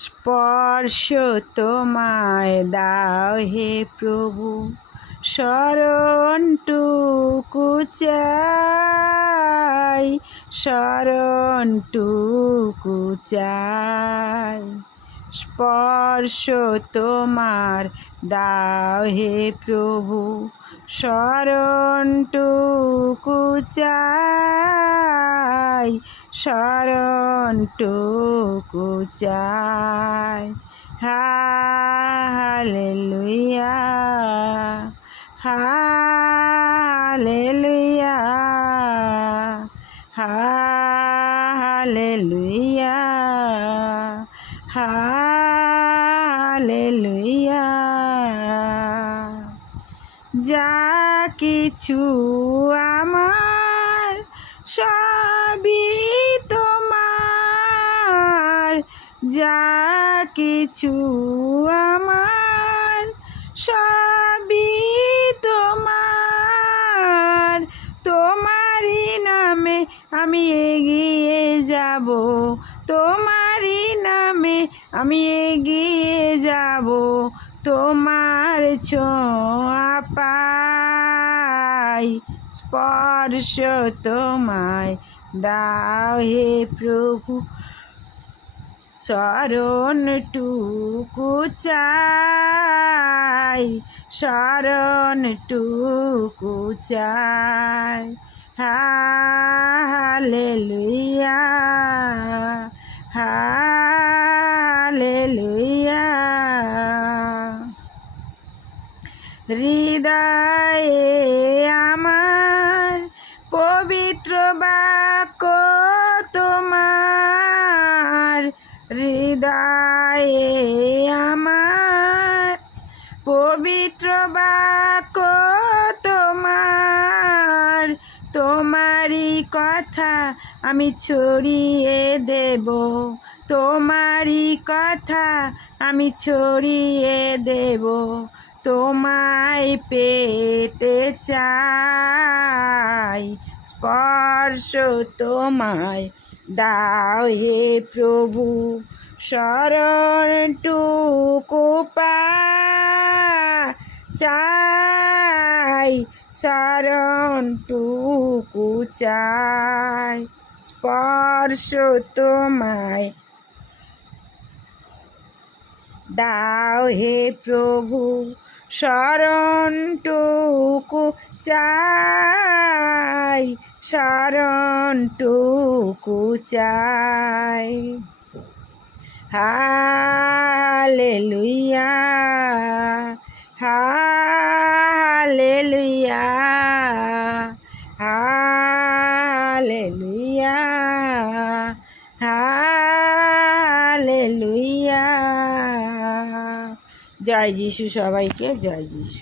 স্পর্শ তোমায় দাও হে প্রভু শরণটুকু চাই শরণটুকু চাই। স্পর্শ তোমার। দাও হে প্রভু শরণ শরণটুকু চাই শরণটুকু চাই। হালেলুয়া হালেলুয়া হালেলুয়া হালেলুয়া যা কিছু আমার, সবই তোমার। যা কিছু আমার, সবই তোমার। তোমারই নামে আমি এগিয়ে যাব। তোমারই নামে আমি এগিয়ে যাব। তোমার ছোঁয়া পাই স্পর্শ তোমায় দাও হে প্রভু। শরণ শরণটুকু চাই শরণটুকু চাই। হালেলুয়া। হালেলুয়া। হৃদয়ে আমার পবিত্র বাক্য তোমার। হৃদয়ে আমার পবিত্র বাক্য তোমারই কথা আমি ছড়িয়ে দেব। তোমারই কথা আমি ছড়িয়ে দেব। তোমায় পেতে চাই। স্পর্শ তোমায় দাও হে প্রভু। শরণটুকু পা চাই শরণটুকু চাই। স্পর্শ তোমায়। দাও হে প্রভু শরণটুকু চাই শরণটুকু চাই। হালেলুয়া। হালেলুয়া হালেলুয়া হালেলুয়া জয় যিশু সবাইকে জয় যিশু।